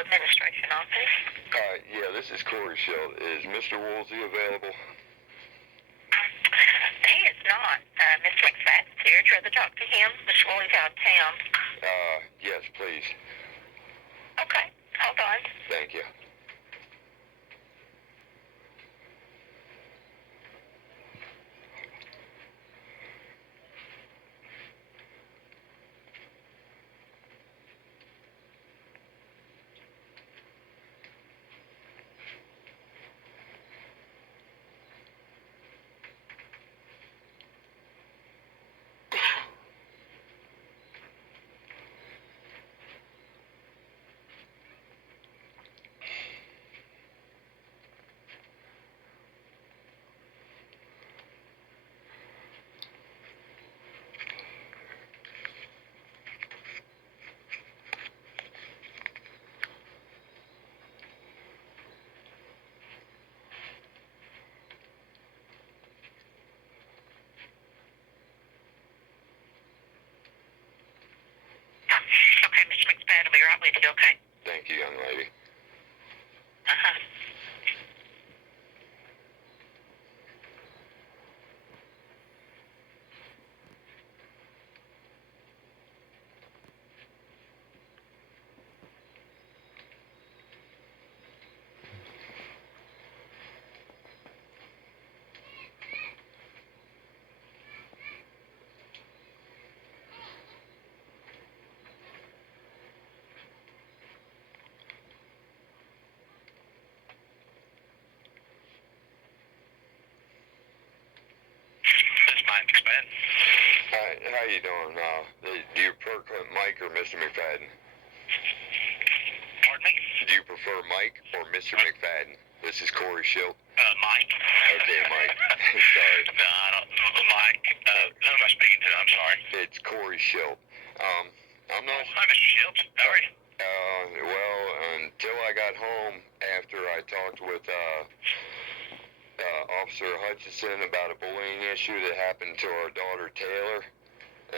Administration office. Yeah, this is Corey Schild. Is Mr. Woolsey available? He is not. Mr. McSpadden's here. I'd rather talk to him. Mr. Woolley's out of town. Yes, please. Okay, hold on. Thank you. Okay, Mr. McSpadden will be right with you, okay? Thank you, young lady. Uh-huh. This is Mike McSpadden. Hi, how you doing? Do you prefer Mike or Mr. McFadden? Pardon me? Do you prefer Mike or Mr. McFadden? This is Corey Schild. Mike. Okay, Mike. Sorry. No, I don't. Mike. Who am I speaking to? I'm sorry. It's Corey Schild. I'm not... Hi, Mr. Shields. How are you? Well, until I got home after I talked with, Officer Hutchison about a bullying issue that happened to our daughter Taylor,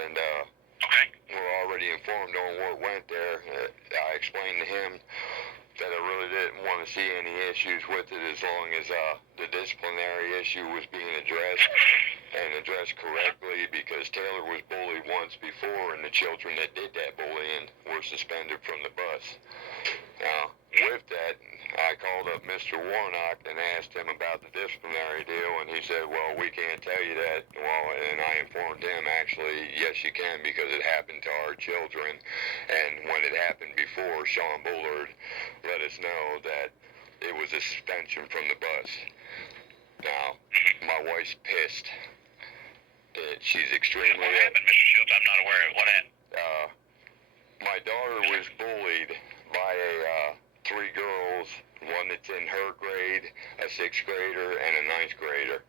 and Okay. we're already informed on what went there. I explained to him that I really didn't want to see any issues with it as long as the disciplinary issue was being addressed and addressed correctly, because Taylor was bullied once before and the children that did that bullying were suspended from the bus. Now, with that, I called up Mr. Warnock and asked him about the disciplinary deal, and he said, well, we can't tell you that. Well, and I informed him, actually, yes, you can, because it happened to our children. And when it happened before, Sean Bullard let us know that it was a suspension from the bus. Now, my wife's pissed. She's extremely... What happened, Mr. Shields? I'm not aware of what happened. My daughter was bullied by three girls, one that's in her grade, a 6th grader, and a 9th grader.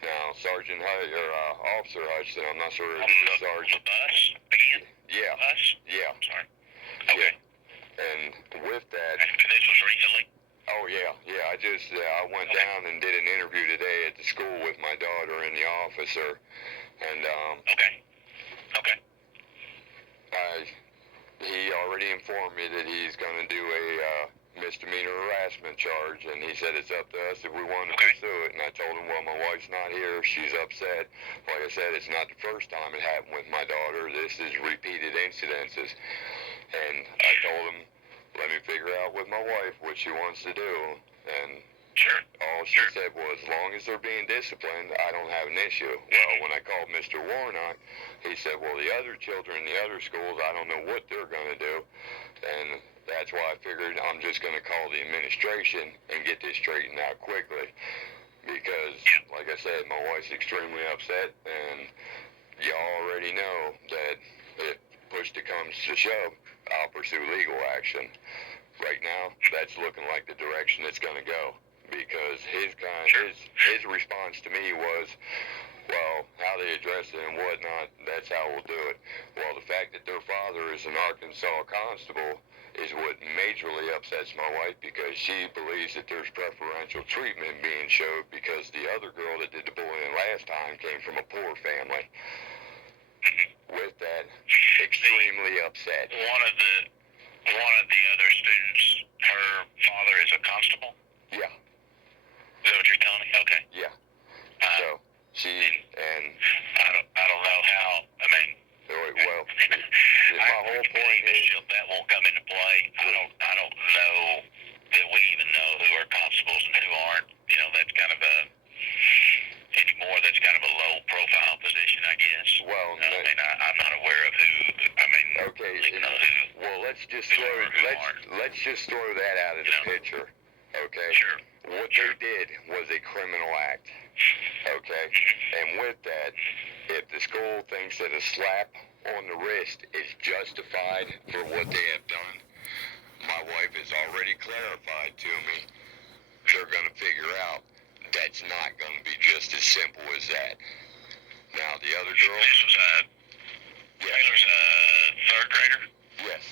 Now, Officer Hutchison, I'm not sure if it's a sergeant. The bus? Again? Yeah. Bus? Yeah. I'm sorry. Okay. Yeah. And with that... And this was recently? Oh, yeah. I just, I went down and did an interview today at the school with my daughter and the officer. And, Okay. he already informed me that he's going to do a misdemeanor harassment charge, and he said it's up to us if we want to pursue it. And I told him, well, my wife's not here. She's upset. Like I said, it's not the first time it happened with my daughter. This is repeated incidences. And I told him, let me figure out with my wife what she wants to do. And Sure. all she said was, as long as they're being disciplined, I don't have an issue. Well, when I called Mr. Warnock, he said, well, the other children in the other schools, I don't know what they're going to do. And that's why I figured I'm just going to call the administration and get this straightened out quickly. Because, like I said, my wife's extremely upset, and you already know that if push comes to shove, I'll pursue legal action. Right now, that's looking like the direction it's going to go. Because his response to me was, well, how they address it and whatnot, that's how we'll do it. Well, the fact that their father is an Arkansas constable is what majorly upsets my wife, because she believes that there's preferential treatment being showed because the other girl that did the bullying last time came from a poor family. With that, extremely upset. one of the other students, her father is a constable? Yeah, Is that what you're telling me? Okay. yeah. Uh, So she and I don't know how. I mean, well, my whole point is that won't come into play. I don't know that we even know who are constables and who aren't. You know, that's kind of a anymore. That's kind of a low profile position, I guess. well. I mean, I'm not aware of who. I mean, Okay. you know who. Well, let's just Who throw are who aren't. let's just throw that out of the picture. Okay. Sure. What they did was a criminal act. Okay. And with that, if the school thinks that a slap on the wrist is justified for what they have done, my wife has already clarified to me they're going to figure out that's not going to be just as simple as that. Now, the other girl, This was Taylor's a third grader. yes,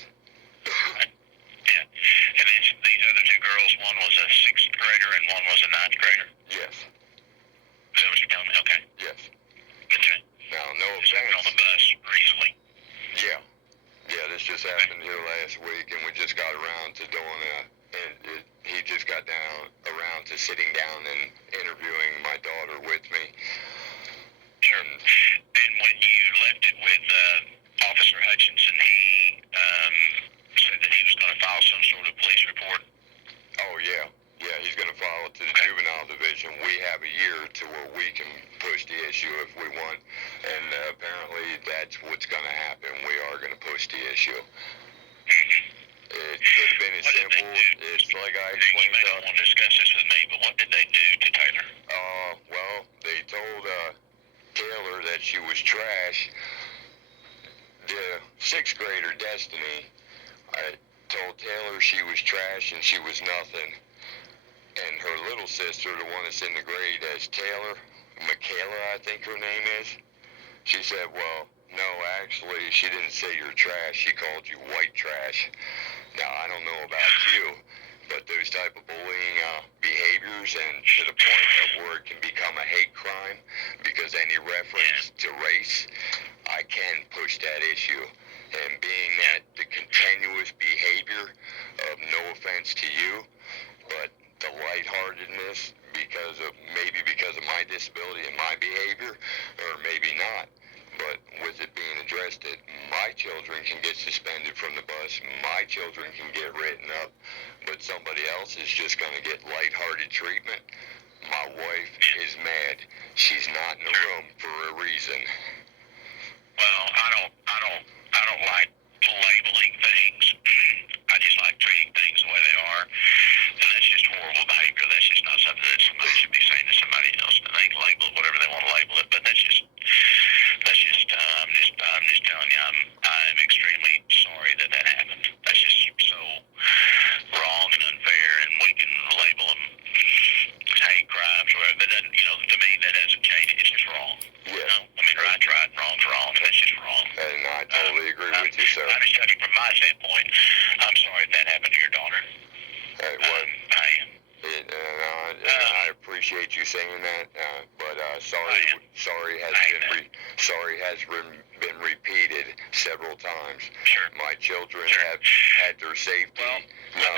Yeah. And then these other two girls, one was a sixth grader and one was a ninth grader. yes, Is that what you're telling me? Okay. yes. Okay. Now, no This happened on the offense. bus recently. Yeah, this just happened here last week, and we just got around to doing he just got around to sitting down and interviewing my daughter with me. Sure. And when you left it with Officer Hutchinson, he said that he was going to file some sort of police report. Oh, yeah, he's going to file it to the juvenile division. We have a year to where we can push the issue if we want, and apparently that's what's going to happen. We are going to push the issue. It could have been as simple. It's like I You explained may not want to discuss this with me, but what did they do to Taylor? well, they told Taylor that she was trash. The sixth grader, Destiny, I told Taylor she was trash and she was nothing. And her little sister, the one that's in the grade as Taylor, Michaela, I think her name is, she said, well, no, actually, she didn't say you're trash. She called you white trash. Now, I don't know about you, but those type of bullying behaviors, and to the point of where it can become a hate crime because any reference to race, I can push that issue. And being that the continuous behavior of no offense to you, but the lightheartedness because of my disability and my behavior, or maybe not. But with it being addressed that my children can get suspended from the bus, my children can get written up, but somebody else is just going to get lighthearted treatment. My wife is mad. She's not in the room for a reason. Well, I don't like labeling things. I just like treating things the way they are. And that's just horrible behavior. That's just not something that somebody should be saying to somebody else. And they can label it whatever they want to label it, but I'm just telling you, I'm extremely sorry that happened. That's just so wrong and unfair, and we can label them hate crimes or whatever. That doesn't, to me, that doesn't change it. It's just wrong. Yeah. I mean, right's right, wrong's wrong, and that's just wrong. And I totally agree with you, sir. I'm just telling you from my standpoint, I'm sorry that happened to your daughter. I am. I appreciate you saying that, but sorry has been repeated several times. Sure. My children have had their safety. Well,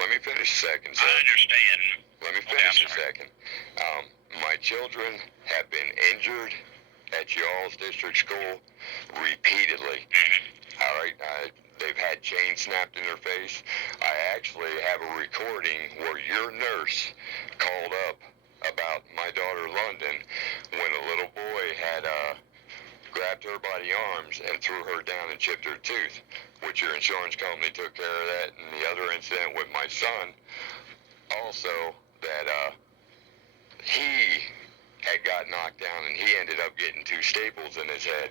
let me finish a second, sir. I understand. Let me finish a second. My children have been injured at y'all's district school repeatedly. All right, they've had chains snapped in their face. I actually have a recording where your nurse called up about my daughter London when a little boy had grabbed her by the arms and threw her down and chipped her tooth, which your insurance company took care of that. And the other incident with my son, also, that he had got knocked down and he ended up getting 2 staples in his head,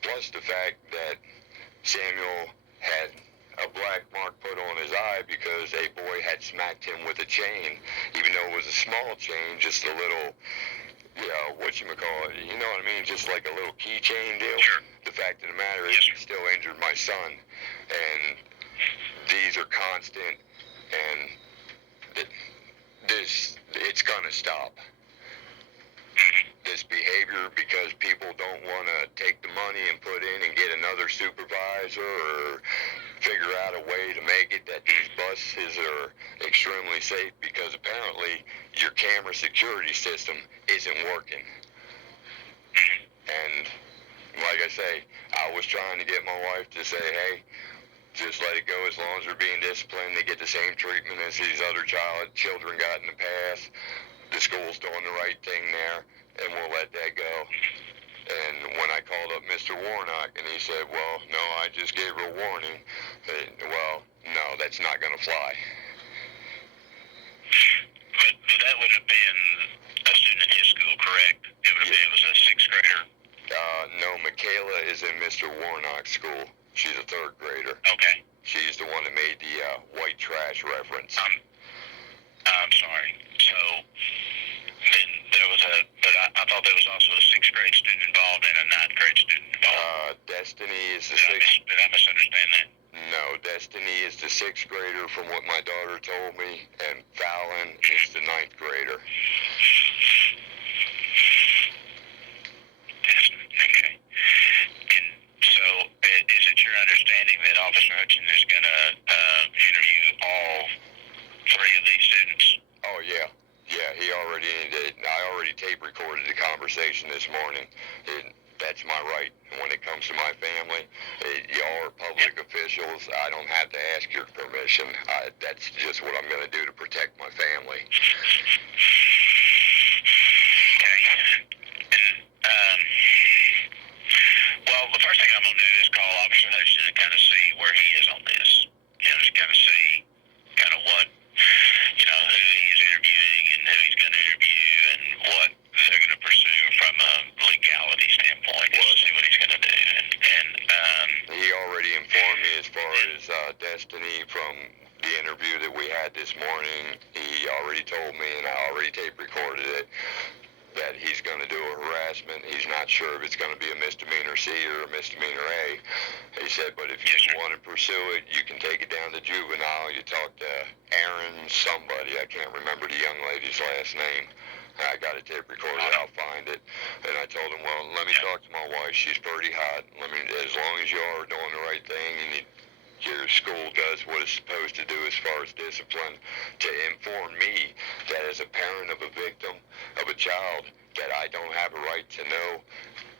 plus the fact that Samuel had a black mark put on his eye because a boy had smacked him with a chain, even though it was a small chain, just a little, whatchamacallit, you know what I mean, just like a little keychain deal. Sure. The fact of the matter is he still injured my son, and these are constant, and it's gonna stop. This behavior, because people don't want to take the money and put in and get another supervisor or figure out a way to make it that these buses are extremely safe, because apparently your camera security system isn't working. And like I say, I was trying to get my wife to say, hey, just let it go. As long as they're being disciplined, they get the same treatment as these other children got in the past. The school's doing the right thing there, and we'll let that go. And when I called up Mr. Warnock, and he said, well, no, I just gave her a warning. Well, no, that's not going to fly. But that would have been a student at his school, correct? It was a sixth grader? No, Michaela is in Mr. Warnock's school. She's a third grader. Okay. She's the one that made the white trash reference. I'm sorry. So then there was but I thought there was also a sixth grade student involved and a ninth grade student involved. Destiny is the Did I misunderstand that? No, Destiny is the sixth grader from what my daughter told me, and Fallon is the ninth grader. Okay. And so is it your understanding that Officer Hutchins is going to interview all three of these students? Oh, yeah. Yeah, he already did. I already tape recorded the conversation this morning. That's my right. When it comes to my family, y'all are public officials. I don't have to ask your permission. That's just what I'm going to do to protect my family. Okay. And, well, the first thing I'm going to do is call Officer Hutchins and kind of see where he is on this. Just kind of see kind of what, who he is interviewing and who he's going to interview and what they're going to pursue from a legality standpoint. We'll see what he's going to do. And he already informed me as far as Destiny from the interview that we had this morning. He already told me, and I already tape recorded it, that he's going to do a harassment. He's not sure if it's going to be a misdemeanor C or a misdemeanor A. He said, but if you want to pursue it, you can take it down to juvenile. You talk to Aaron somebody. I can't remember the young lady's last name. I got it tape recorded. I'll find it. And I told him, well, let me talk to my wife. She's pretty hot. As long as you are doing the right thing and your school does what it's supposed to do as far as discipline, to inform me that as a parent of a victim of a child that I don't have a right to know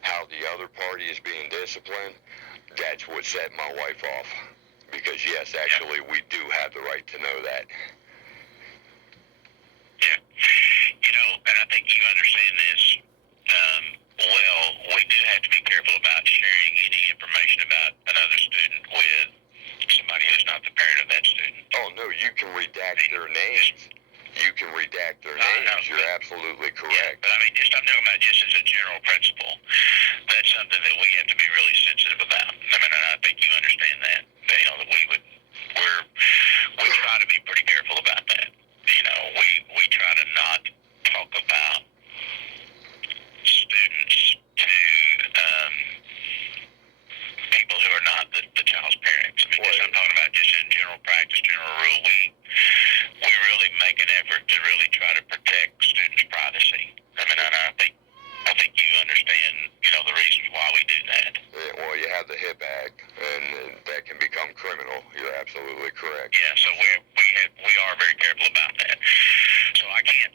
how the other party is being disciplined, that's what set my wife off. Because yes, actually, we do have the right to know that. Yeah. And I think you understand this. Well, we do have to be careful about sharing any information about another student with somebody who's not the parent of that student. Oh, no, you can redact their names. You can redact their names. You're absolutely correct. But I'm talking about just as a general principle. That's something that we have to be really sensitive about. I think you understand that. That we try to be pretty careful about that. We try to not talk about students to people who are not the child's parents. I'm talking about just in general practice, general rule. We really make an effort to really try to protect students' privacy. I think you understand, the reasons why we do that. Yeah, well, you have the HIPAA Act, and that can become criminal. You're absolutely correct. Yeah, so we are very careful about that. So I can't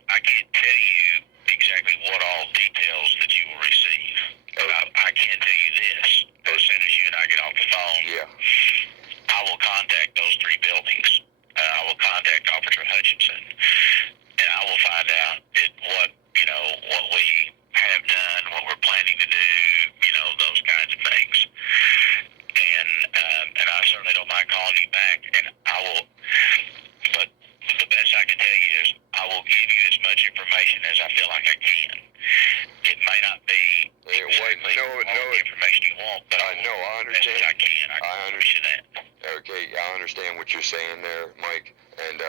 tell you exactly what all details that you will receive. But I can tell you this: as soon as you and I get off the phone, I will contact those three buildings. I will contact Officer Hutchinson, and I will find out what we have done, what we're planning to do, those kinds of things. And I certainly don't mind calling you back, and I will. But the best I can tell you is I will give you as much information as I feel like I can. It may not be exactly all the information you want, but I understand. As I can. I understand that. Okay, I understand what you're saying there, Mike. And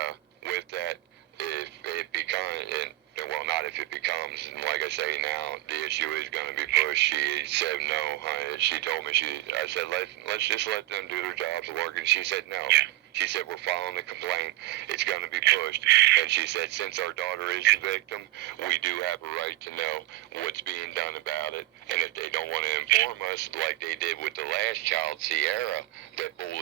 with that, if it becomes, well, not if it becomes, and like I say now, the issue is going to be pushed. She said no. She told me, I said, let's just let them do their jobs of work. And she said no. Yeah. She said, we're filing the complaint. It's going to be pushed. And she said, since our daughter is the victim, we do have a right to know what's being done about it. And if they don't want to inform us, like they did with the last child, Sierra, that bullied